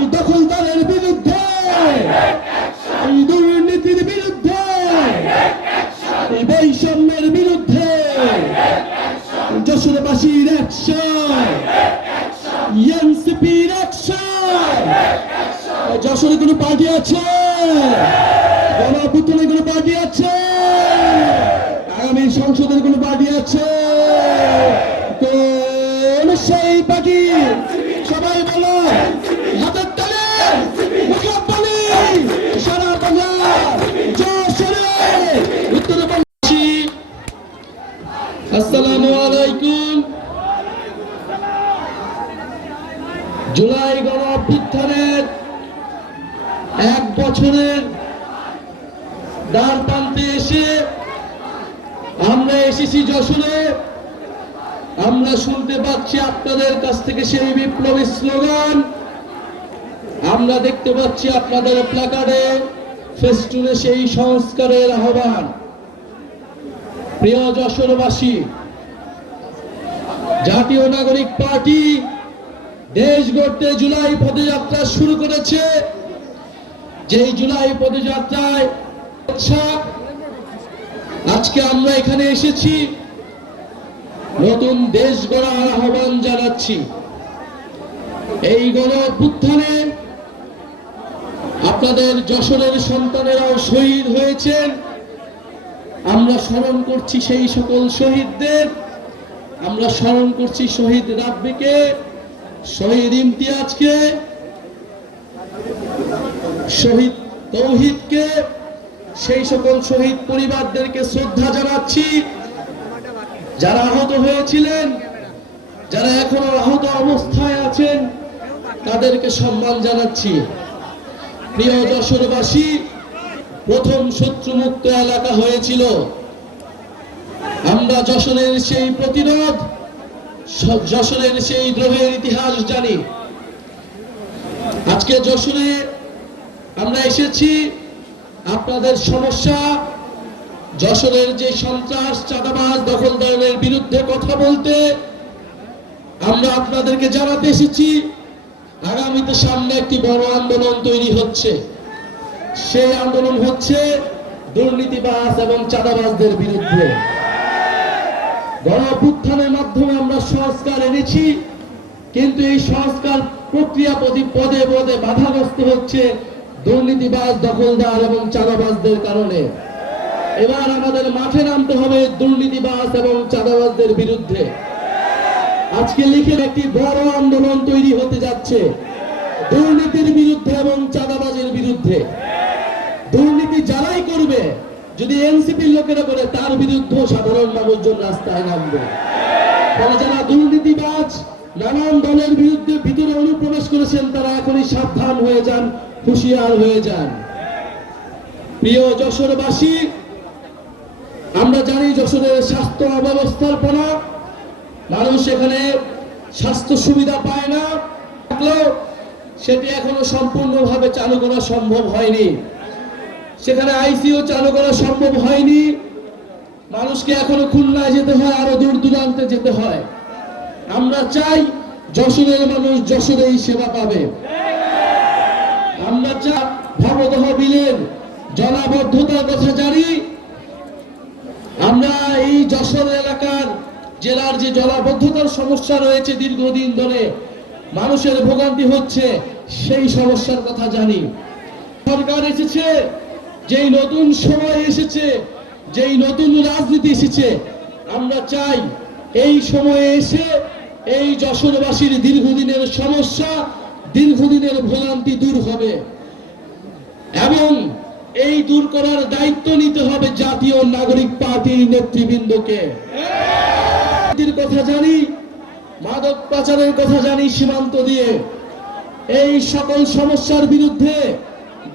এই দখলদারের বিরুদ্ধে, এই দুর্নীতির বিরুদ্ধে, এই বৈষম্যের বিরুদ্ধে যশোরবাসীর অ্যাকশন, এনসিপির অ্যাকশন। যশোরে কোনো পার্টি আছে? গণঅভ্যুত্থানে কোনো পার্টি আছে? আগামী সংসদের কোনো পার্টি আছে? কোন সেই পার্টি? সবাই বলো, হাতের তালে, মুখের তালে, সারা বাংলা যশোরে উত্তরবঙ্গবাসী আসসালামু আলাইকুম। জুলাই গণঅভ্যুত্থানের 1 বছরের দ্বার প্রান্তে এসে আমরা এসেছি যশোরে। আমরা শুনতে পাচ্ছি আপনাদের কাছ থেকে সেই বিপ্লবী স্লোগান, আমরা দেখতে পাচ্ছি আপনাদের প্ল্যাকার্ডে, ফেস্টুনে সেই সংস্কারের আহ্বান। প্রিয় যশোরবাসী, জাতীয় নাগরিক পার্টি দেশ গড়তে জুলাই পদযাত্রা শুরু করেছে। যেই জুলাই পদযাত্রায় আজকে আমরা এখানে এসেছি, নতুন দেশ গড়ার আহ্বান জানাচ্ছি। এই গণঅভ্যুত্থানে আপনাদের যশোরের সন্তানেরাও শহীদ হয়েছেন। আমরা স্মরণ করছি সেই সকল শহীদদের। আমরা স্মরণ করছি শহীদ রাব্বিকে, শহীদ ইমতিয়াজকে, শহীদ তৌহিদকে, সেই সকল শহীদ পরিবারদেরকে শ্রদ্ধা জানাচ্ছি। যারা আহত হয়েছিলেন, যারা এখনো আহত অবস্থায় আছেন, তাদেরকে সম্মান জানাচ্ছি। প্রিয় যশোরবাসী, প্রথম শত্রুমুক্ত এলাকা হয়েছিল। আমরা যশোরের সেই প্রতিরোধ, যশোরের সেই দ্রোহের ইতিহাস জানি। আজকে যশোরে আমরা এসেছি আপনাদের সমস্যা, যশোরের যে সন্ত্রাস, চাঁদাবাজ, দখলদারের বিরুদ্ধে কথা বলতে। আমরা আপনাদেরকে জানাতে এসেছি আগামীতে সামনে একটি বড় আন্দোলন তৈরি হচ্ছে। সেই আন্দোলন হচ্ছে দুর্নীতিবাজ এবং চাঁদাবাজদের বিরুদ্ধে। গণঅভ্যুত্থানের মাধ্যমে আমরা সংস্কার এনেছি, কিন্তু এই সংস্কার প্রক্রিয়া পদে পদে বাধাগ্রস্ত হচ্ছে দুর্নীতিবাজ, দখলদার এবং চাঁদাবাজদের কারণে। এবার আমাদের মাঠে নামতে হবে দুর্নীতিবাজ এবং চাঁদাবাজদের বিরুদ্ধে। আজকে লিখে একটি বড় আন্দোলন তৈরি হতে যাচ্ছে দুর্নীতির বিরুদ্ধে এবং চাঁদাবাজের বিরুদ্ধে। দুর্নীতি যারাই করবে, যদি এনসিপির লোকেরা করে, তার বিরুদ্ধে সাধারণ মানুষজন রাস্তায় নামবে। ফলে যারা দুর্নীতিবাজ, নানান দলের বিরুদ্ধে ভিতরে অনুপ্রবেশ করেছেন, তারা এখনই সাবধান হয়ে যান, হুঁশিয়ার হয়ে যান। প্রিয় যশোরবাসী, আমরা জানি যশোরের স্বাস্থ্য অব্যবস্থাপনা, মানুষ এখানে স্বাস্থ্য সুবিধা পায় না, থাকলেও সেটি এখনো সম্পূর্ণভাবে চালু করা সম্ভব হয়নি। সেখানে আইসিইউ চালু করা সম্ভব হয়নি। মানুষকে এখনো খুলনায় যেতে হয়, আরো দূর দূরান্তে যেতে হয়। আমরা চাই যশোরের মানুষ যশোরেই সেবা পাবে। আমরা চাই ভবদহ বিলের জলাবদ্ধতার কথা জানি। আমরা এই যশোর এলাকার জেলার যে জলাবদ্ধতার সমস্যা রয়েছে, দীর্ঘদিন ধরে মানুষের ভোগান্তি হচ্ছে, সেই সমস্যার কথা জানি। সরকার এসেছে, যেই নতুন সময় এসেছে, যেই নতুন রাজনীতি এসেছে, আমরা চাই এই সময়ে এসে এই যশোরবাসীর দীর্ঘদিনের সমস্যা, দীর্ঘদিনের ভোগান্তি দূর হবে এবং এই দূর করার দায়িত্ব নিতে হবে জাতীয় নাগরিক পার্টির নেতৃবৃন্দকে। কথা জানি, মাদক পাচারের কথা জানি, সীমান্ত দিয়ে এই সকল সমস্যার বিরুদ্ধে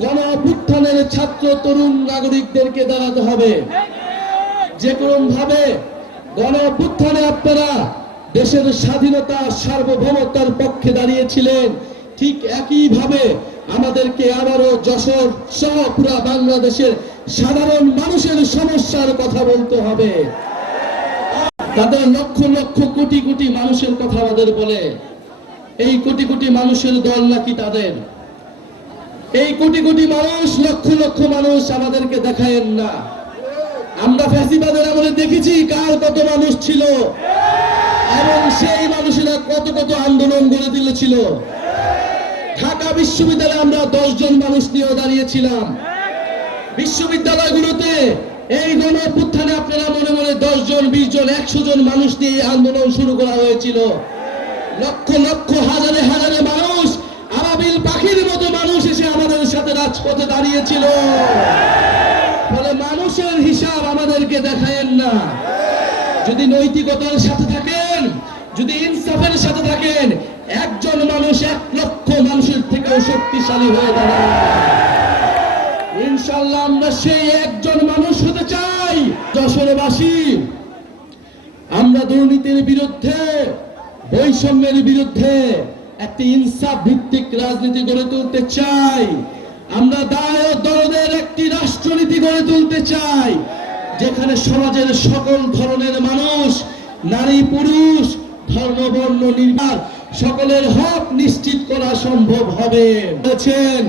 গণঅভ্যুত্থানের ছাত্র তরুণ নাগরিকদেরকে দাঁড়াতে হবে। যে কোন ভাবে গণঅভ্যুত্থানে আপনারা দেশের স্বাধীনতা, সার্বভৌমতার পক্ষে দাঁড়িয়েছিলেন, ঠিক একই ভাবে আমাদেরকে আবারও যশোর সহ পুরা বাংলাদেশের সাধারণ মানুষের সমস্যার কথা বলতে হবে। তাদের লক্ষ লক্ষ কোটি কোটি মানুষের কথা আমাদের বলে। এই কোটি কোটি মানুষের দল নাকি তাদের? এই কোটি কোটি মানুষ, লক্ষ লক্ষ মানুষ আমাদেরকে দেখায়েন না। আমরা ফ্যাসিবাদের আমলে দেখেছি কার কত মানুষ ছিল এবং সেই মানুষেরা কত কত আন্দোলন গড়ে তুলেছিল। ঢাকা বিশ্ববিদ্যালয়ে আমরা 10 জন মানুষ নিয়ে দাঁড়িয়েছিলাম। বিশ্ববিদ্যালয়গুলোতে এই গণঅভ্যুত্থানে আপনারা মনে মনে 10 জন, 20 জন, 100 জন মানুষ নিয়ে আন্দোলন শুরু করা হয়েছিল। লক্ষ লক্ষ, হাজারে হাজারে মানুষ, আবাবিল পাখির মতো মানুষ এসে আমাদের সাথে রাজপথে দাঁড়িয়েছিল। ফলে মানুষের হিসাব আমাদেরকে দেখায়েন না। যদি নৈতিকতার সাথে থাকেন, যদি ইনসাফের সাথে থাকেন, একজন মানুষ 1 লক্ষ মানুষের থেকেও শক্তিশালী হয়ে দাঁড়ায়। ইনশাআল্লাহ আমরা সেই একজন মানুষ হতে চাই। যশোরবাসী, আমরা দুর্নীতির বিরুদ্ধে, বৈষম্যের বিরুদ্ধে একটি ইনসাফ ভিত্তিক রাজনীতি গড়ে তুলতে চাই। আমরা দায় ও দরদের একটি রাষ্ট্রনীতি গড়ে তুলতে চাই, যেখানে সমাজের সকল ধরনের মানুষ, নারী পুরুষ, ধর্ম বর্ণ নির্বিচারে সকলের হক নিশ্চিত করা সম্ভব হবে। বলেছেন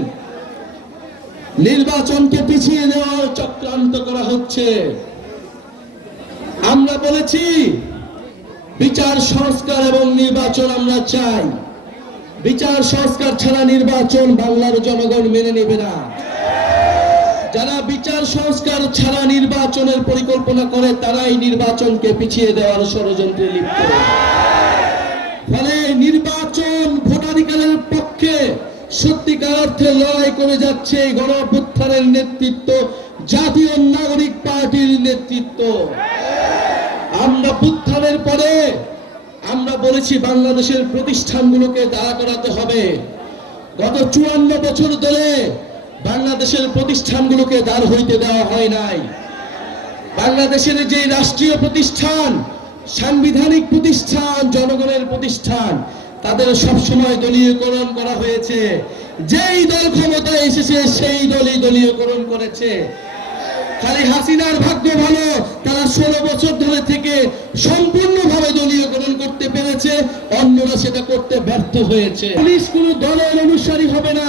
নির্বাচনকে পিছিয়ে দেওয়ার চক্রান্ত করা হচ্ছে। আমরা বলেছি বিচার সংস্কার এবং নির্বাচন আমরা চাই। বিচার সংস্কার ছাড়া নির্বাচন বাংলার জনগণ মেনে নেবে না। যারা বিচার সংস্কার ছাড়া নির্বাচনের পরিকল্পনা করে তারাই নির্বাচনকে পিছিয়ে দেওয়ার ষড়যন্ত্রে লিপ্ত। ফলে নির্বাচন ভোটাধিকারের পক্ষে সত্যিকার অর্থে লড়াই করে যাচ্ছে গণঅভ্যুত্থানের নেতৃত্ব, জাতীয় নাগরিক পার্টির নেতৃত্ব। আমরা উত্থানের পরে আমরা বলেছি বাংলাদেশের প্রতিষ্ঠানগুলোকে দাঁড়া করাতে হবে। গত 54 বছর ধরে বাংলাদেশের প্রতিষ্ঠানগুলোকে দাঁড় হইতে দেওয়া হয় নাই। বাংলাদেশের যে রাষ্ট্রীয় প্রতিষ্ঠান, সাংবিধানিক প্রতিষ্ঠান, জনগণের প্রতিষ্ঠান, তাদের সবসময় দলীয়করণ করা হয়েছে। যেই দল ক্ষমতায় এসেছে সেই দলই দলীয়করণ করেছে। খালি হাসিনার ভাগ্য ভালো, তারা 16 বছর ধরে থেকে সম্পূর্ণভাবে দলীয়করণ করতে পেরেছে, অন্যরা সেটা করতে ব্যর্থ হয়েছে। পুলিশ কোনো দলের অনুসারী হবে না,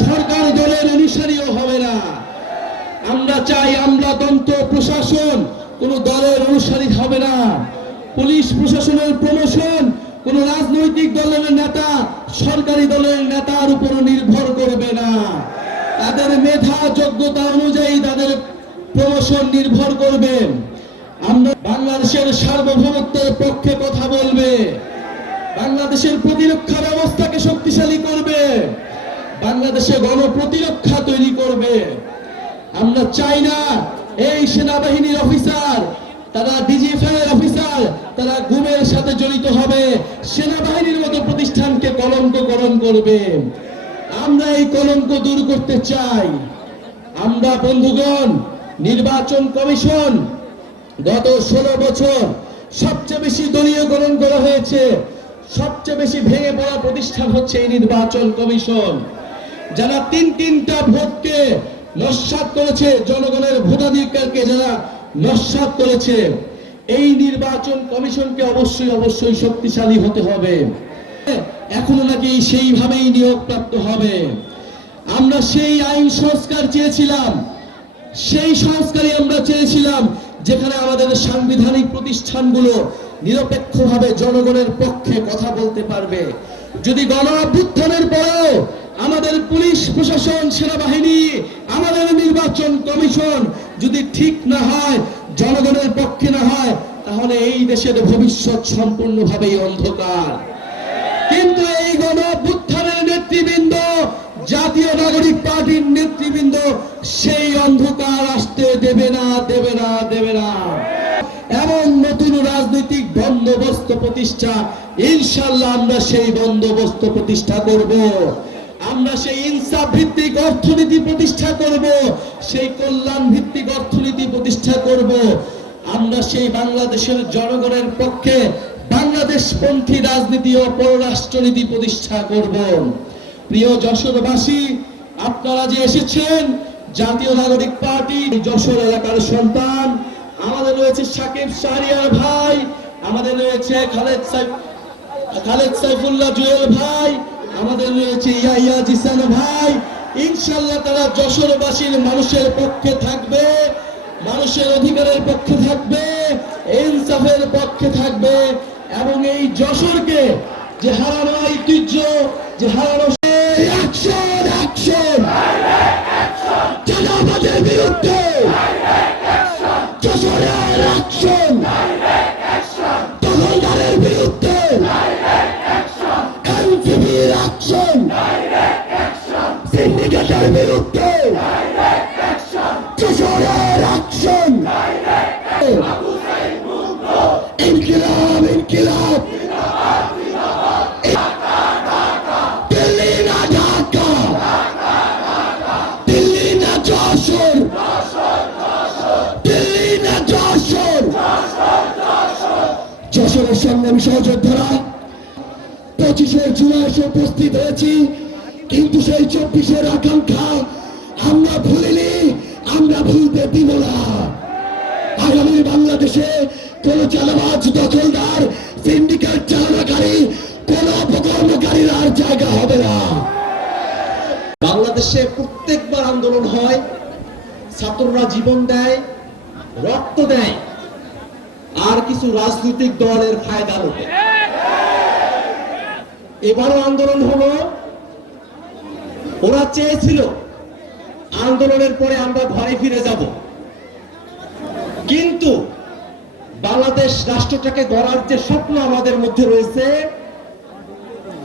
সরকার দলের অনুসারীও হবে না। আমরা চাই আমলাতন্ত্র প্রশাসন কোনো দলের অনুসারী হবে না। পুলিশ প্রশাসনের প্রমোশন কোন রাজনৈতিক দলের নেতা, সরকারি দলের নেতার উপর নির্ভর করবে না। তাদের মেধা যোগ্যতা অনুযায়ী তাদের প্রমোশন নির্ভর করবে। আমরা বাংলাদেশের সার্বভৌমত্বের পক্ষে কথা বলবে, বাংলাদেশের প্রতিরক্ষা ব্যবস্থাকে শক্তিশালী করবে, বাংলাদেশে গণপ্রতিরক্ষা তৈরি করবে। আমরা চাই না এই সেনাবাহিনীর অফিসার, তারা ডিজিএফআই অফিসার, তারা গুমের সাথে জড়িত হবে, সেনাবাহিনীর মতো প্রতিষ্ঠানকে কলঙ্ককরণ করবে। আমরা এই কলঙ্ক দূর করতে চাই। আমরা বন্ধুগণ, নির্বাচন কমিশন গত 16 বছর সবচেয়ে বেশি দলীয়করণ করা হয়েছে। সবচেয়ে বেশি ভেঙে পড়া প্রতিষ্ঠান হচ্ছে এই নির্বাচন কমিশন, যারা তিনটা ভোটকে নস্যাৎ করেছে, জনগণের ভোটাধিকারকে যারা নস্যাৎ করেছে। এই নির্বাচন কমিশনকে অবশ্যই শক্তিশালী হতে হবে। এখনো নাকি সেইভাবেই নিয়োগপ্রাপ্ত হবে। আমরা সেই আইন সংস্কার চেয়েছিলাম, সেই সংস্কারই আমরা চেয়েছিলাম যেখানে আমাদের সাংবিধানিক প্রতিষ্ঠানগুলো নিরপেক্ষভাবে জনগণের পক্ষে কথা বলতে পারবে। যদি গণ অভ্যুত্থানের পরেও আমাদের পুলিশ প্রশাসন, সেনাবাহিনী, আমাদের নির্বাচন কমিশন যদি ঠিক না হয়, জনগণের পক্ষে না হয়, তাহলে এই দেশের ভবিষ্যৎ সম্পূর্ণভাবেই অন্ধকার। কিন্তু এই গণ অভ্যুত্থানের নেতৃবৃন্দ, জাতীয় নাগরিক পার্টির নেতৃবৃন্দ সেই অন্ধকার আসতে দেবে না। এমন নতুন রাজনৈতিক বন্দোবস্ত প্রতিষ্ঠা, ইনশাআল্লাহ আমরা সেই বন্দোবস্ত প্রতিষ্ঠা করব। আমরা সেই ইনসাফ ভিত্তিক অর্থনীতি প্রতিষ্ঠা করব, সেই কল্যাণ ভিত্তিক অর্থনীতি প্রতিষ্ঠা করব। আমরা সেই বাংলাদেশের জনগণের পক্ষে বাংলাদেশপন্থী রাজনীতি ও পররাষ্ট্রনীতি প্রতিষ্ঠা করব। প্রিয় যশোরবাসী, আপনারা যে এসেছেন, জাতীয় নাগরিক পার্টি যশোর এলাকার সন্তান, আমাদের রয়েছে সাকিব শাহরিয়ার ভাই, আমাদের রয়েছে খালেদ সাহেব, খালেদ সাইফুল্লাহ জুয়েল ভাই, আমাদের রয়েছে ইয়াহিয়া জিসান ভাই। ইনশাআল্লাহ তারা যশোরবাসীর মানুষের পক্ষে থাকবে, মানুষের অধিকারের পক্ষে থাকবে, ইনসাফের পক্ষে থাকবে এবং এই যশোরকে যে হারানো ঐতিহ্য, যে হারানো অ্যাকশন অ্যাকশন চাঁদাবাজের বিরুদ্ধে যশোরের অ্যাকশন, দখলদারের বিরুদ্ধে এনসিবির অ্যাকশন, সিন্ডিকেটের বিরুদ্ধে যশোরের অ্যাকশন। ইনকিলাব ইনকিলাব, দিল্লি না ঢাকা, দিল্লি না যশোর, দিল্লি না যশোর। যশোরের সংগ্রামী সহযোদ্ধারা 25শে জুলাই এসে উপস্থিত হয়েছি, কিন্তু সেই 24-এর আকাঙ্ক্ষা আমরা ভুলিনি, আমরা ভুলতে দিব না। আগামী বাংলাদেশে কোন চাঁদাবাজ, দখলদার, সিন্ডিকেট চালনাকারী, কোন অপকর্মকারীর আর জায়গা হবে না। বাংলাদেশে প্রত্যেকবার আন্দোলন হয়, ছাত্ররা জীবন দেয়, রক্ত দেয়, আর কিছু রাজনৈতিক দলের ফায়দা লোটে। এবারও আন্দোলন হলো, ওরা চেয়েছিল আন্দোলনের পরে আমরা ঘরে ফিরে যাব, কিন্তু বাংলাদেশ রাষ্ট্রটাকে গড়ার যে স্বপ্ন আমাদের মধ্যে রয়েছে,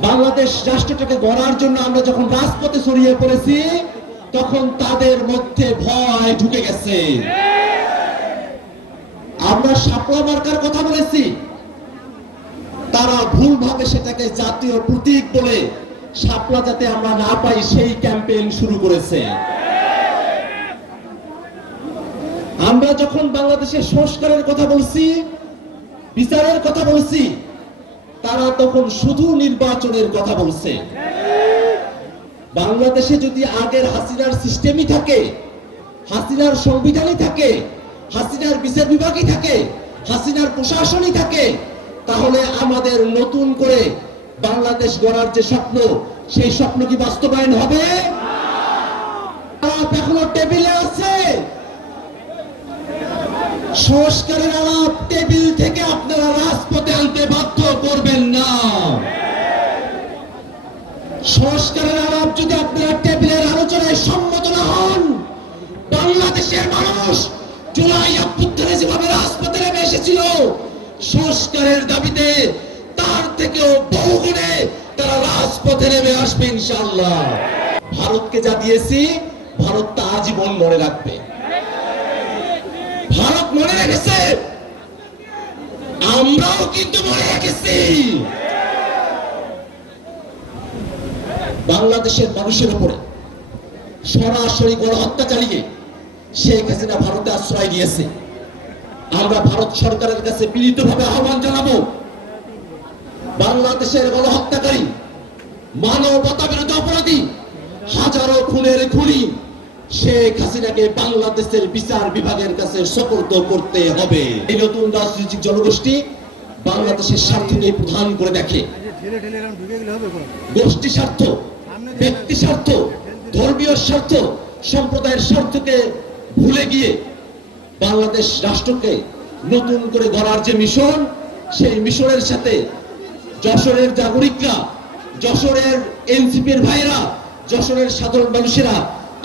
বাংলাদেশ রাষ্ট্রটাকে গড়ার জন্য আমরা যখন রাজপথে ছড়িয়ে পড়েছি, তখন তাদের মধ্যে ভয় ঢুকে গেছে। আমরা শাপলা মার্কার কথা বলেছি, তারা ভুলভাবে সেটাকে জাতীয় প্রতীক বলে শাপলা যাতে আমরা না পাই সেই ক্যাম্পেইন শুরু করেছে। আমরা যখন বাংলাদেশের সংস্কারের কথা বলছি, বিচারের কথা বলছি, তারা তখন শুধু নির্বাচনের কথা বলছে। বাংলাদেশে যদি আগের হাসিনার সিস্টেমই থাকে, হাসিনার সংবিধানই থাকে, হাসিনার বিচার বিভাগই থাকে, হাসিনার প্রশাসনই থাকে, তাহলে আমাদের নতুন করে বাংলাদেশ গড়ার যে স্বপ্ন, সেই স্বপ্ন কি বাস্তবায়ন হবে? এখনো টেবিলে আছে। সংস্কারের আলাপ টেবিল থেকে আপনারা রাজপথে আনতে বাধ্য করবেন না। সংস্কারের আলাপ যদি আপনারা টেবিলের আলোচনায় সম্মত না হন, বাংলাদেশের মানুষ জুলাই অভ্যুত্থানে যেভাবে রাজপথে নেমে এসেছিল সংস্কারের দাবিতে, তার থেকেও বহুগুণে তারা রাজপথে নেমে আসবে ইনশাআল্লাহ। ভারতকে যা দিয়েছি, ভারত তা আজীবন মনে রাখবে। ভারত মনে রেখেছে, আমরাও কিন্তু মনে রেখেছি। বাংলাদেশের মানুষের উপরে সরাসরি গণহত্যা চালিয়ে শেখ হাসিনা ভারতে আশ্রয় নিয়েছে। আমরা ভারত সরকারের কাছে বিনীতভাবে আহ্বান জানাবো, বাংলাদেশের গণহত্যাকারী, মানবতা বিরোধী অপরাধী, হাজারো খুনের খুনি শেখ হাসিনাকে বাংলাদেশের বিচার বিভাগের কাছে সোপর্দ করতে হবে। এই নতুন রাজনৈতিক জনগোষ্ঠী বাংলাদেশের স্বার্থকে প্রধান করে দেখে। গোষ্ঠী স্বার্থ, ব্যক্তি স্বার্থ, ধর্মীয় স্বার্থ, সম্প্রদায়ের স্বার্থকে ভুলে গিয়ে বাংলাদেশ রাষ্ট্রকে নতুন করে গড়ার যে মিশন, সেই মিশনের সাথে যশোরের নাগরিকরা, যশোরের এনসিপির ভাইরা, যশোরের সাধারণ মানুষেরা,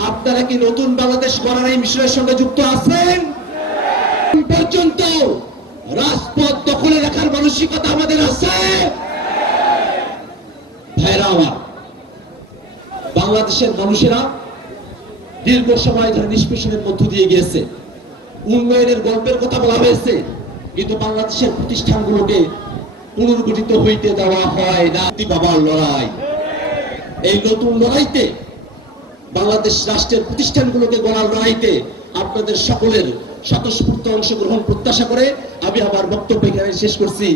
আপনারা কি নতুন বাংলাদেশ গড়ার এই মিশনের সঙ্গে যুক্ত আছেন? পর্যন্ত রাজপথ দখলে রাখার মানসিকতা আমাদের আছে? ভাইরা আমার, বাংলাদেশের মানুষেরা দীর্ঘ সময় ধরে নিষ্পেষণের মধ্য দিয়ে গিয়েছে। উন্নয়নের গল্পের কথা বলা হয়েছে, কিন্তু বাংলাদেশের প্রতিষ্ঠানগুলোকে পুনর্গঠিত হইতে দেওয়া হয় না। বাবার লড়াই, এই নতুন লড়াইতে, বাংলাদেশ রাষ্ট্রের প্রতিষ্ঠানগুলোকে গড়ার লড়াইতে আপনাদের সকলের স্বতঃস্ফূর্ত অংশগ্রহণ প্রত্যাশা করে আমি আমার বক্তব্য এখানে শেষ করছি।